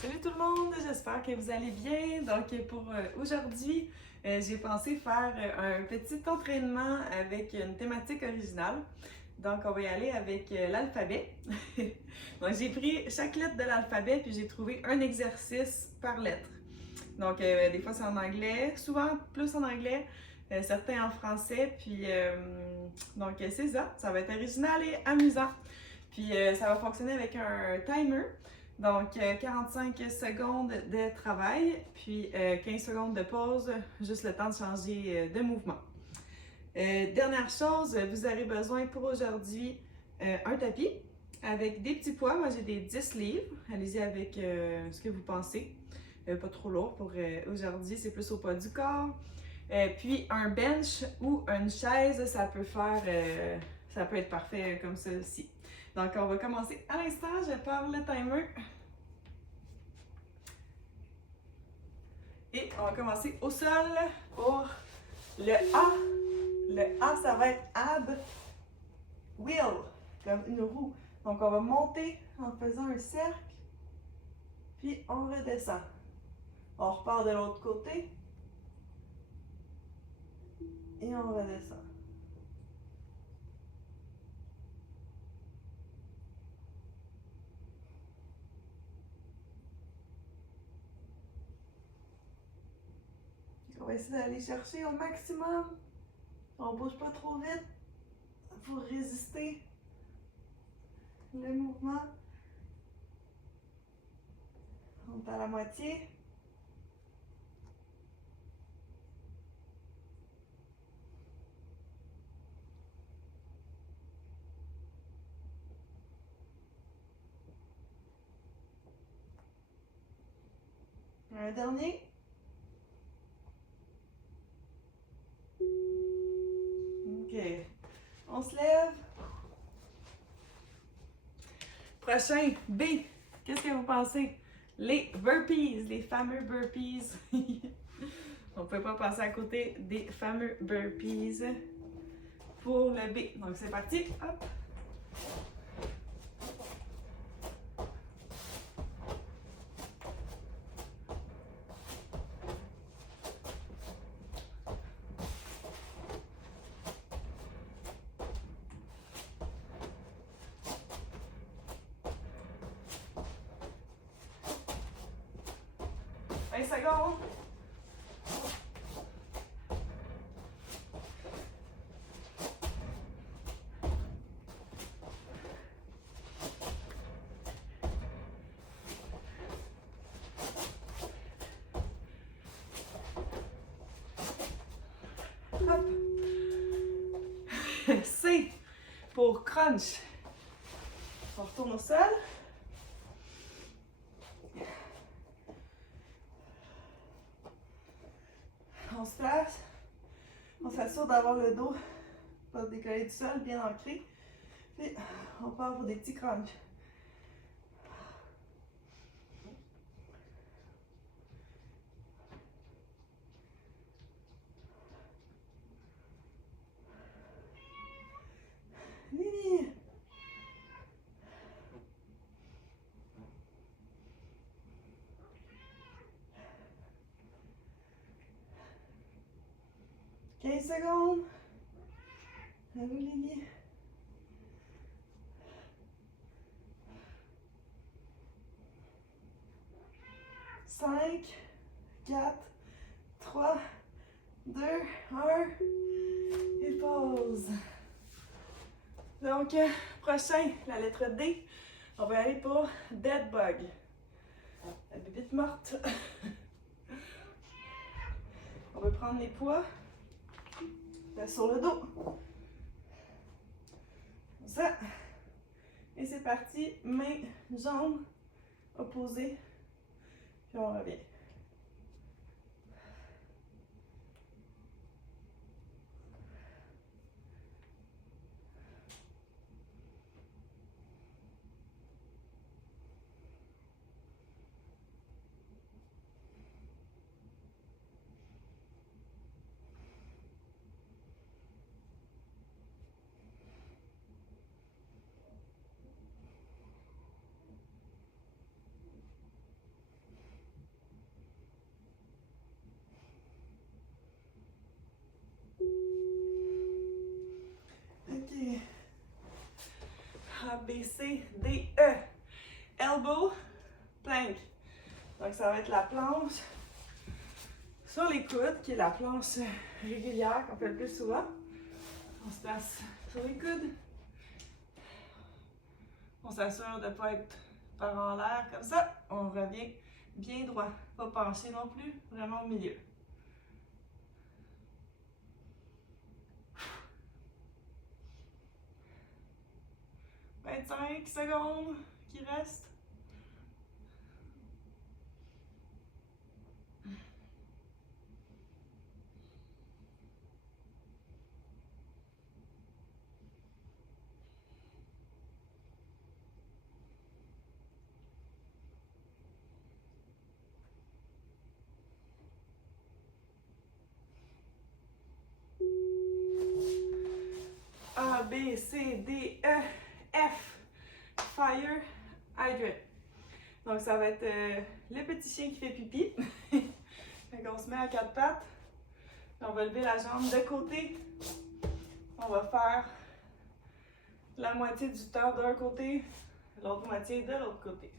Salut tout le monde, j'espère que vous allez bien. Donc pour aujourd'hui, j'ai pensé faire un petit entraînement avec une thématique originale. Donc on va y aller avec l'alphabet. Donc j'ai pris chaque lettre de l'alphabet puis j'ai trouvé un exercice par lettre. Donc des fois c'est en anglais, souvent plus en anglais, certains en français. Puis donc c'est ça, ça va être original et amusant. Puis ça va fonctionner avec un timer. Donc 45 secondes de travail, puis 15 secondes de pause, juste le temps de changer de mouvement. Dernière chose, vous aurez besoin pour aujourd'hui un tapis avec des petits poids. Moi j'ai des 10 livres. Allez-y avec ce que vous pensez. Pas trop lourd pour aujourd'hui, c'est plus au poids du corps. Puis un bench ou une chaise, ça peut être parfait comme ça aussi. Donc on va commencer à l'instant, je pars le timer. Et on va commencer au sol pour le A. Le A, ça va être ab, wheel, comme une roue. Donc on va monter en faisant un cercle, puis on redescend. On repart de l'autre côté et on redescend. On va essayer d'aller chercher au maximum. On ne bouge pas trop vite pour résister le mouvement. On est à la moitié. Un dernier. OK. On se lève. Prochain, B. Qu'est-ce que vous pensez? Les burpees, les fameux burpees. On ne peut pas passer à côté des fameux burpees pour le B. Donc c'est parti. Hop. Secondes. Hop. C pour crunch. On retourne au sol. On se place. On s'assure d'avoir le dos pas décollé du sol, bien ancré. Puis on part pour des petits crunchs. Nini. « 15 secondes. À vous, Lily. Cinq, 4, 3, 2, 1. Et pause. Donc, prochain, la lettre D. On va aller pour Dead Bug. La bébite morte. On va prendre les poids sur le dos. Comme ça. Et c'est parti. Main, jambes opposées. Puis on revient. B, C, D, E. Elbow, plank. Donc, ça va être la planche sur les coudes, qui est la planche régulière qu'on fait le plus souvent. On se place sur les coudes. On s'assure de ne pas être par en l'air comme ça. On revient bien droit. Pas penché non plus, vraiment au milieu. 25 secondes qui restent. A, B, C, D, E, F. Fire, hydrate. Donc, ça va être le petit chien qui fait pipi. Donc, on se met à quatre pattes. On va lever la jambe de côté. On va faire la moitié du temps d'un côté, l'autre moitié de l'autre côté.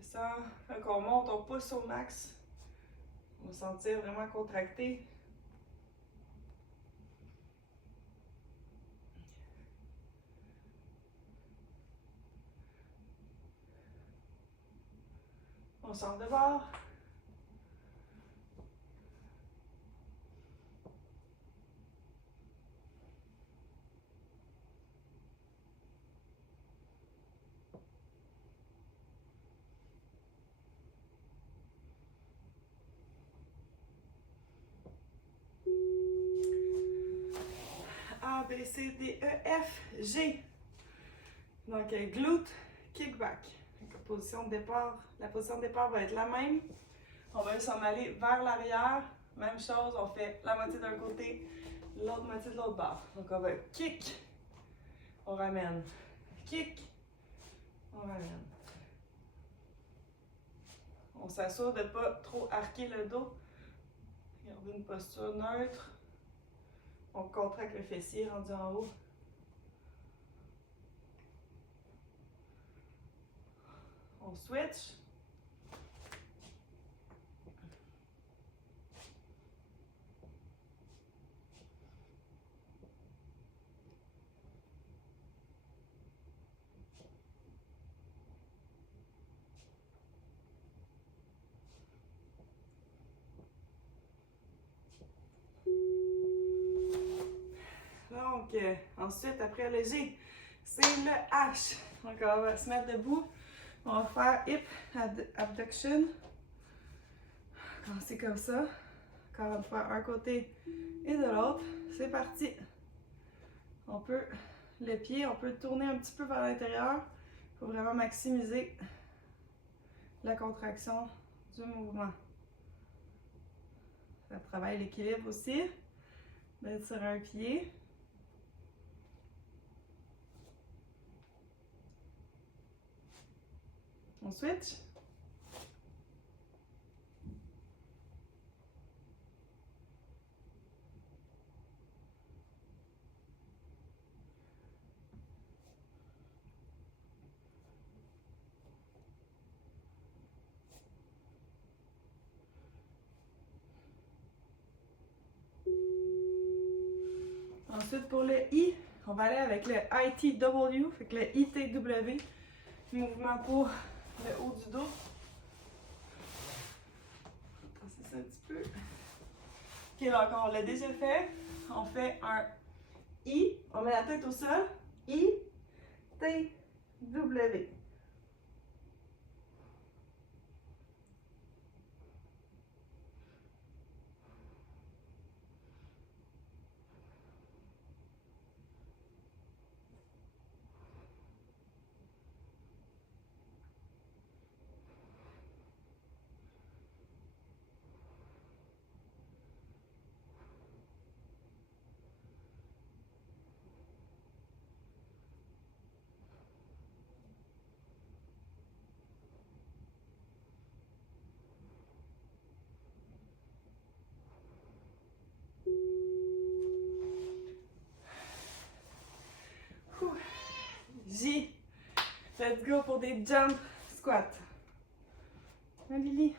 Ça, quand on monte, on pousse au max. On va sentir vraiment contracté. On sort de bord. A, B, C, D, E, F, G. Donc, glute, kickback. Donc, la position de départ va être la même. On va s'en aller vers l'arrière. Même chose, on fait la moitié d'un côté, l'autre moitié de l'autre bord. Donc, on va kick, on ramène. Kick, on ramène. On s'assure de ne pas trop arquer le dos. Garder une posture neutre. On contracte le fessier rendu en haut. On switch. Donc, ensuite, après le G, c'est le H. Donc, on va se mettre debout. On va faire hip abduction. Commencer comme ça. Encore une fois, un côté et de l'autre. C'est parti. On peut, le pied, on peut le tourner un petit peu vers l'intérieur. Il faut vraiment maximiser la contraction du mouvement. Ça travaille l'équilibre aussi. D'être sur un pied. On switch. Ensuite, pour le I, on va aller avec le ITW, fait que le ITW, mouvement pour le haut du dos. Passer ça un petit peu. Ok, donc on l'a déjà fait. On fait un I, on met la tête au sol. I, T, W. Let's go pour des jump squats. Hein, Lily?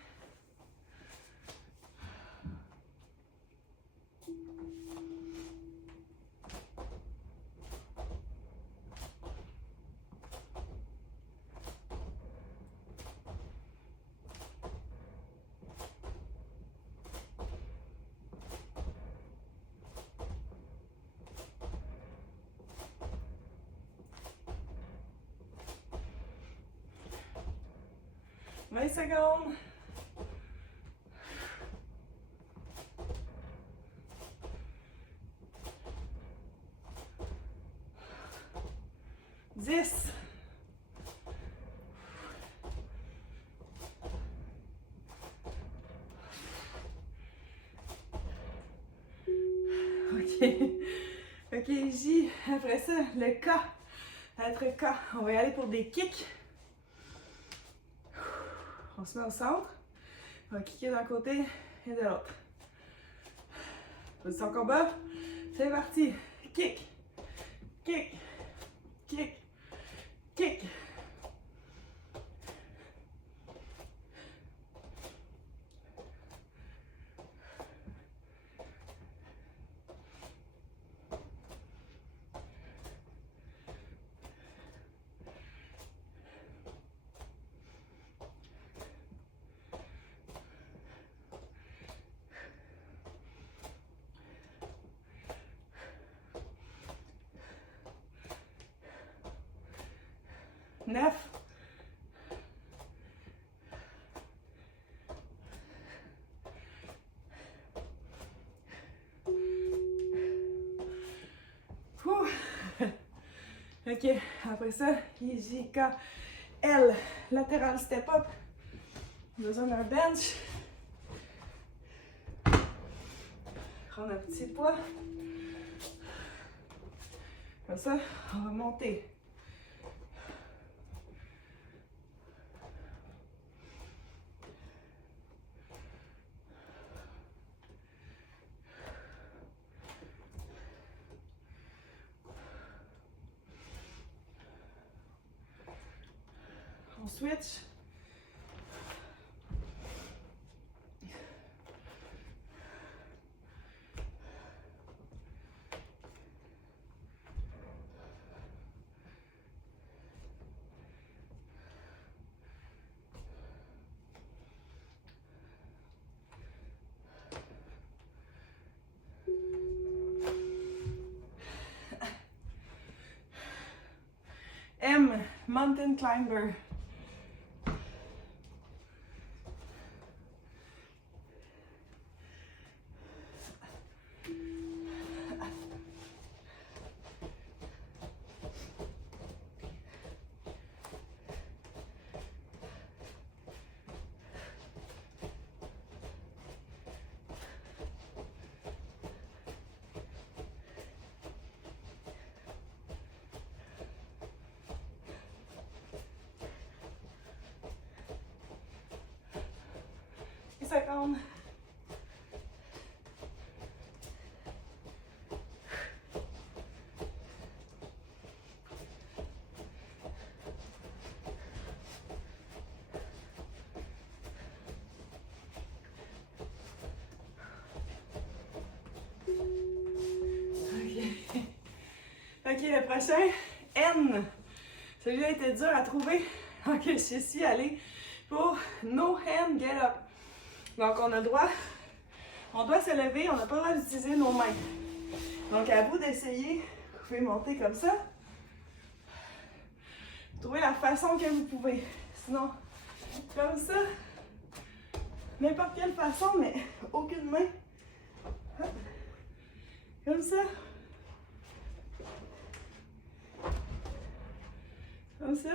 Vingt secondes. Dix. OK. OK, J. Après ça, le K. Lettre K. On va y aller pour des kicks. On se met au centre. On va kicker d'un côté et de l'autre. Position combat. C'est parti. Kick. Kick. Kick. Kick. Neuf. Ouh. OK, après ça, J, K, L, latéral step up. Besoin d'un bench. Prendre un petit poids. Comme ça, on va monter. On switch. M, mountain climber. Secondes. OK, le prochain, N. Celui-là était dur à trouver. Donc, je suis allée pour No Hand Get Up. Donc, on a le droit, on doit se lever, on n'a pas le droit d'utiliser nos mains. Donc, à vous d'essayer, vous pouvez monter comme ça. Trouvez la façon que vous pouvez. Sinon, comme ça, n'importe quelle façon, mais aucune main. Comme ça. Comme ça.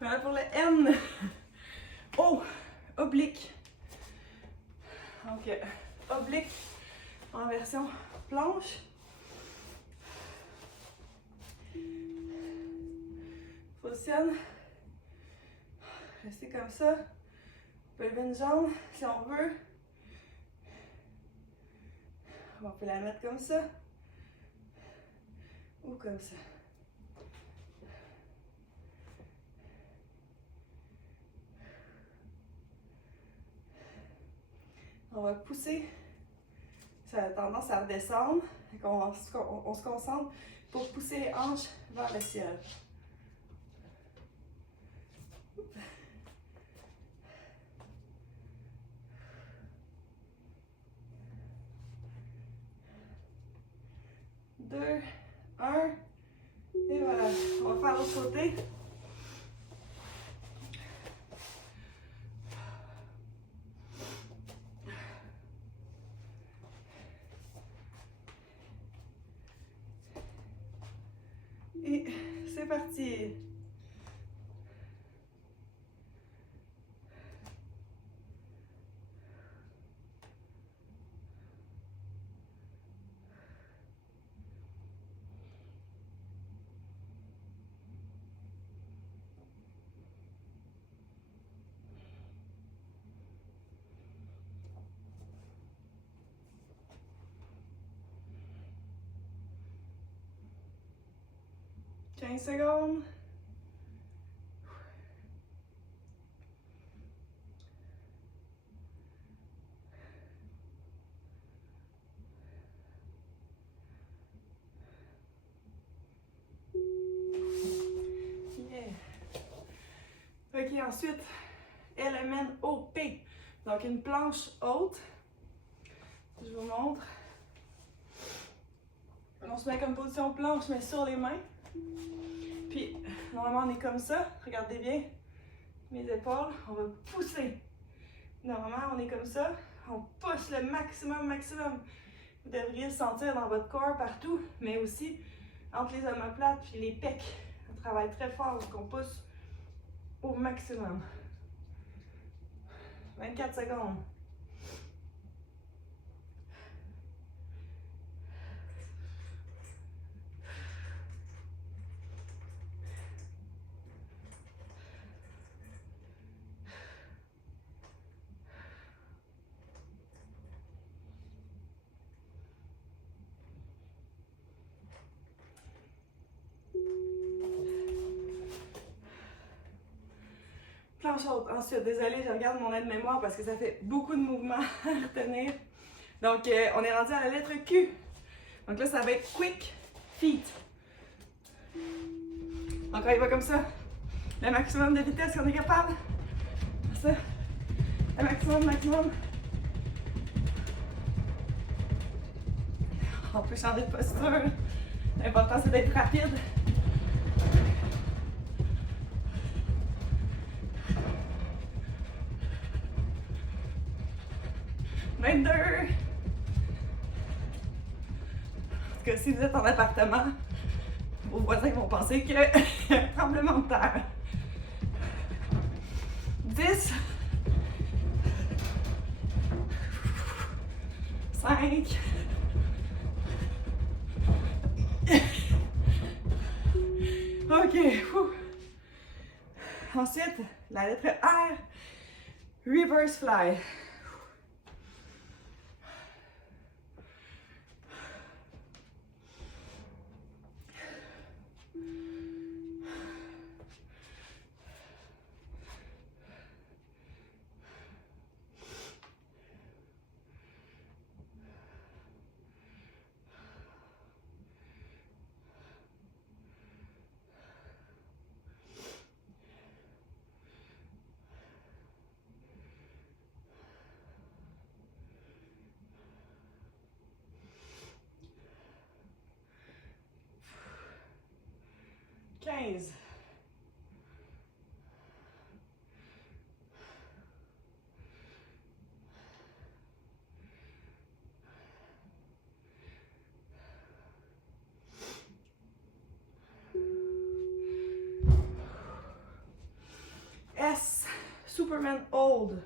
Voilà pour le N. Oh, oblique. Donc, oblique en version planche. Positionne. Restez comme ça. On peut lever une jambe si on veut. On peut la mettre comme ça. Ou comme ça. On va pousser. Ça a tendance à redescendre. On se concentre pour pousser les hanches vers le ciel. Deux, un, et voilà. On va faire l'autre côté. Et c'est parti. Quinze secondes. Ok, ensuite, LMNOP. Donc, une planche haute. Je vous montre. On se met comme position planche, mais sur les mains. Puis, normalement, on est comme ça. Regardez bien mes épaules. On va pousser. Normalement, on est comme ça. On pousse le maximum, maximum. Vous devriez le sentir dans votre corps partout, mais aussi entre les omoplates et les pecs. On travaille très fort parce qu'on pousse au maximum. 24 secondes. Planche haute. Ensuite, désolée, je regarde mon aide-mémoire parce que ça fait beaucoup de mouvements à retenir. Donc, on est rendu à la lettre Q. Donc là, ça va être quick feet. Donc, on y va comme ça. Le maximum de vitesse qu'on est capable. Ça. Le maximum, maximum. On peut changer de posture. L'important, c'est d'être rapide. En tout cas, si vous êtes en appartement, vos voisins vont penser qu'il y a un tremblement de terre. 10, 5, ok. Ensuite, la lettre R, reverse fly. S, Superman hold.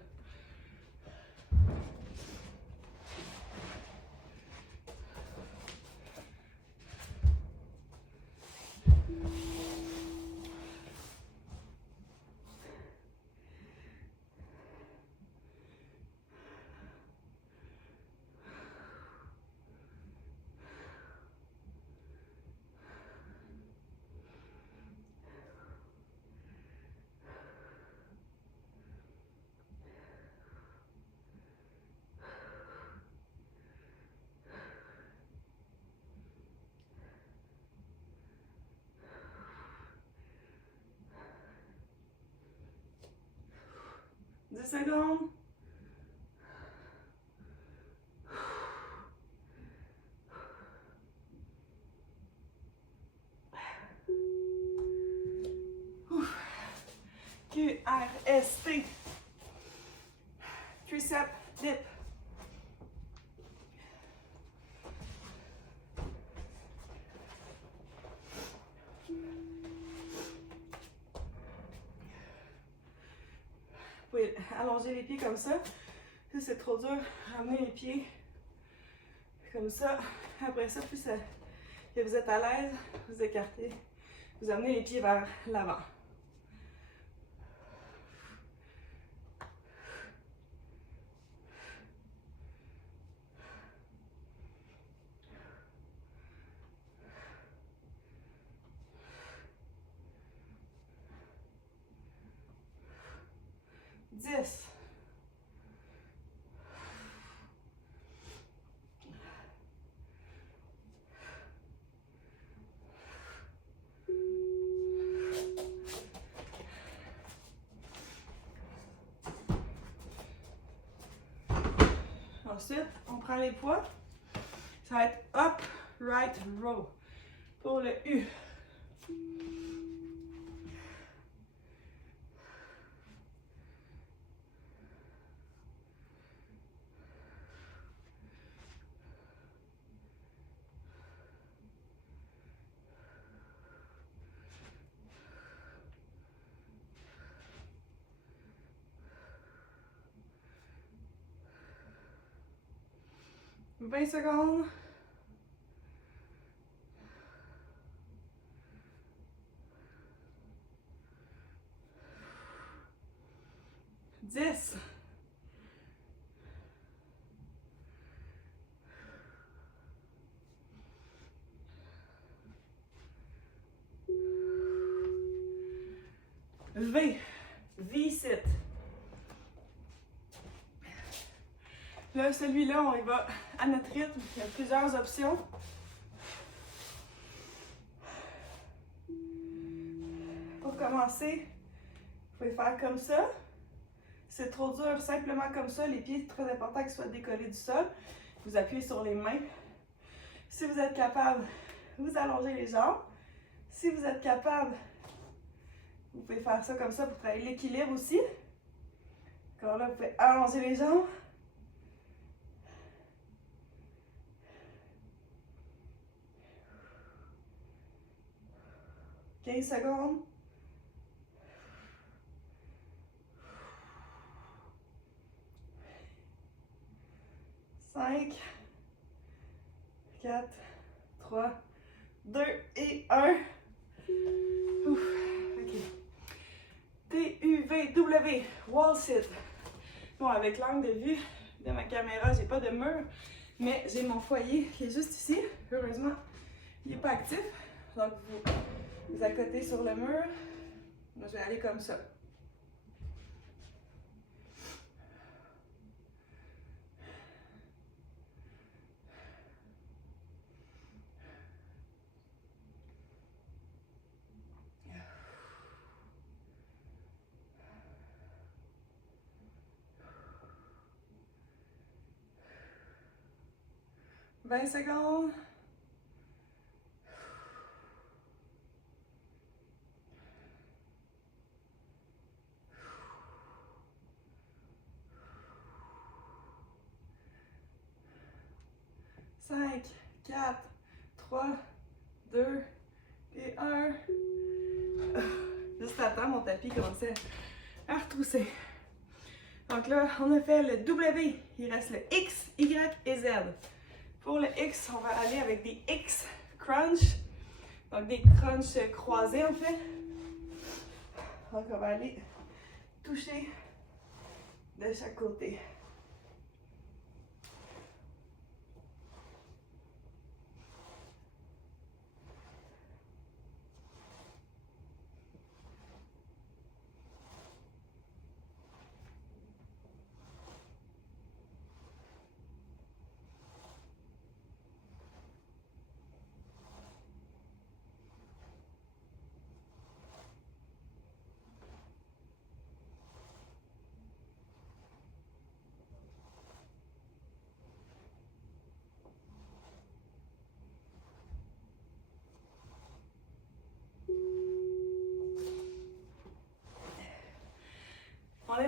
9 secondes. QRST. Tricep dip. Vous pouvez allonger les pieds comme ça. Si c'est trop dur, ramenez les pieds comme ça. Après ça, plus que vous êtes à l'aise, vous écartez. Vous amenez les pieds vers l'avant. Dix. Ensuite, on prend les poids. Ça va être up, right, row. Pour le U. Vingt secondes. Dix. V. V-sit. Là, celui-là, on y va à notre rythme. Il y a plusieurs options. Pour commencer, vous pouvez faire comme ça. Si c'est trop dur, simplement comme ça. Les pieds, c'est très important qu'ils soient décollés du sol. Vous appuyez sur les mains. Si vous êtes capable, vous allongez les jambes. Si vous êtes capable, vous pouvez faire ça comme ça pour travailler l'équilibre aussi. Encore là, vous pouvez allonger les jambes. 15 secondes. 5, 4, 3, 2 et 1. Ouf, ok. TUVW, wall sit. Bon, avec l'angle de vue de ma caméra, j'ai pas de mur, mais j'ai mon foyer qui est juste ici. Heureusement, il n'est pas actif. Donc, vous accotez sur le mur. Moi, je vais aller comme ça. « 20 secondes. 5, 4, 3, 2 et 1. Juste à temps, mon tapis commençait à retrousser. Donc là, on a fait le W. Il reste le X, Y et Z. Pour le X, on va aller avec des X crunch. Donc des crunchs croisés en fait. Donc on va aller toucher de chaque côté.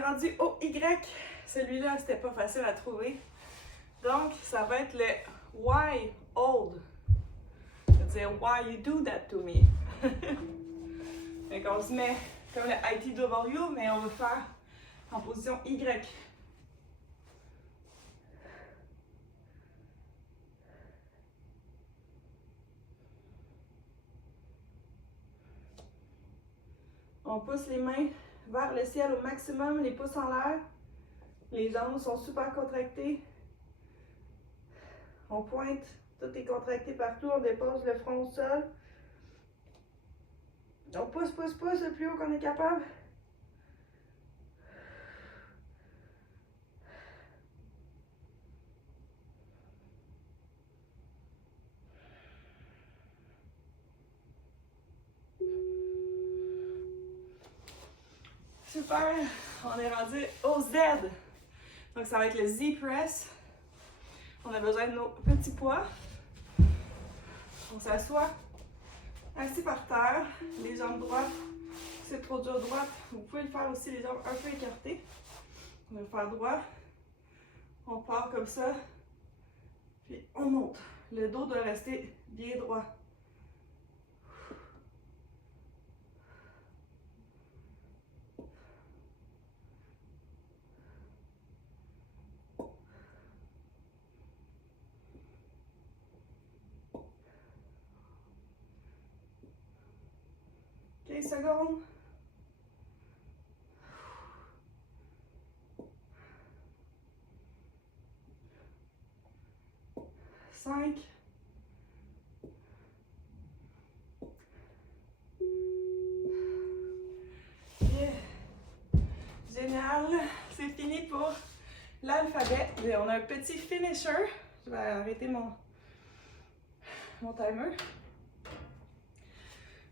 rendu au Y. Celui-là, c'était pas facile à trouver. Donc, ça va être le why old. C'est-à-dire, why you do that to me. Donc, on se met comme le ITW, mais on va faire en position Y. On pousse les mains vers le ciel au maximum, les pouces en l'air. Les jambes sont super contractées. On pointe, tout est contracté partout, on dépose le front au sol. On pousse, pousse, pousse le plus haut qu'on est capable. Super, on est rendu au Z. Donc ça va être le Z-Press. On a besoin de nos petits poids. On s'assoit, assis par terre, les jambes droites. Si c'est trop dur droite, vous pouvez le faire aussi les jambes un peu écartées. On va le faire droit. On part comme ça, puis on monte. Le dos doit rester bien droit. Secondes. 5. Yeah. Génial. C'est fini pour l'alphabet. On a un petit finisher. Je vais arrêter mon timer.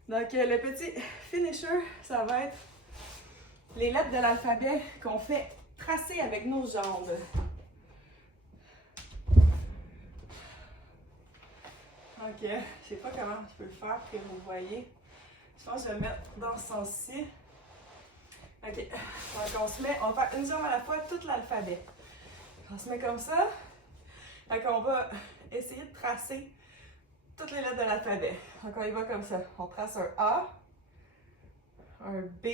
Donc, le petit finisher, ça va être les lettres de l'alphabet qu'on fait tracer avec nos jambes. Ok, je sais pas comment je peux le faire pour que vous voyez. Je pense que je vais le mettre dans ce sens-ci. Ok, donc on va faire une jambe à la fois, tout l'alphabet. On se met comme ça. Donc on va essayer de tracer toutes les lettres de l'alphabet. Donc on y va comme ça. On trace un A, un B,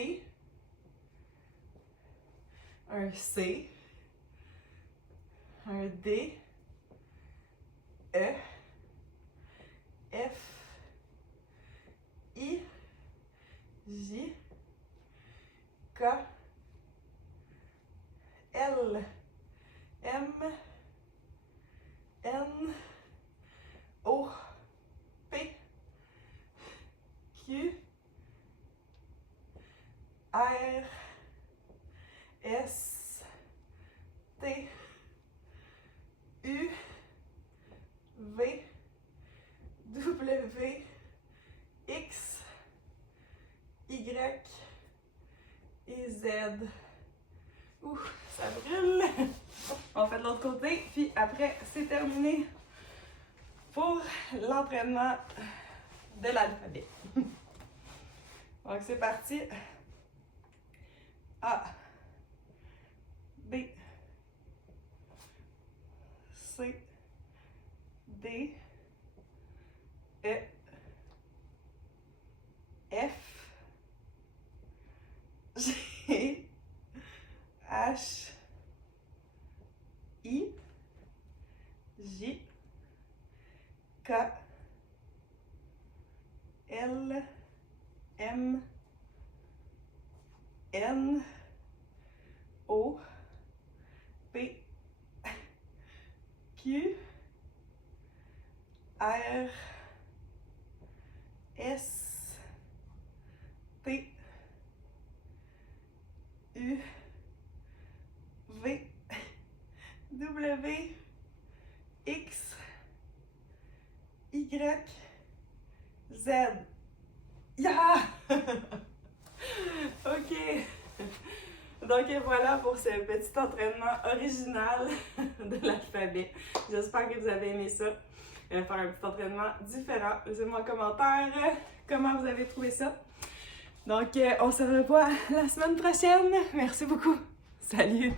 un C, un D, E, F, I, J, K, L, M, N, O, P, Q, R, S, T, U, V, W, X, Y et Z. Ouh, ça brûle! On fait de l'autre côté, puis après, c'est terminé pour l'entraînement de l'alphabet. Donc, c'est parti. A, B, C, D, E, F, G, H, I, J, K, L, M, N, O, P, Q, R, S, T, U, V, W, X, Y, Z. Yeah! OK. Donc voilà pour ce petit entraînement original de l'alphabet. J'espère que vous avez aimé ça. Faire un petit entraînement différent. Laissez-moi en commentaire comment vous avez trouvé ça. Donc on se revoit la semaine prochaine. Merci beaucoup. Salut!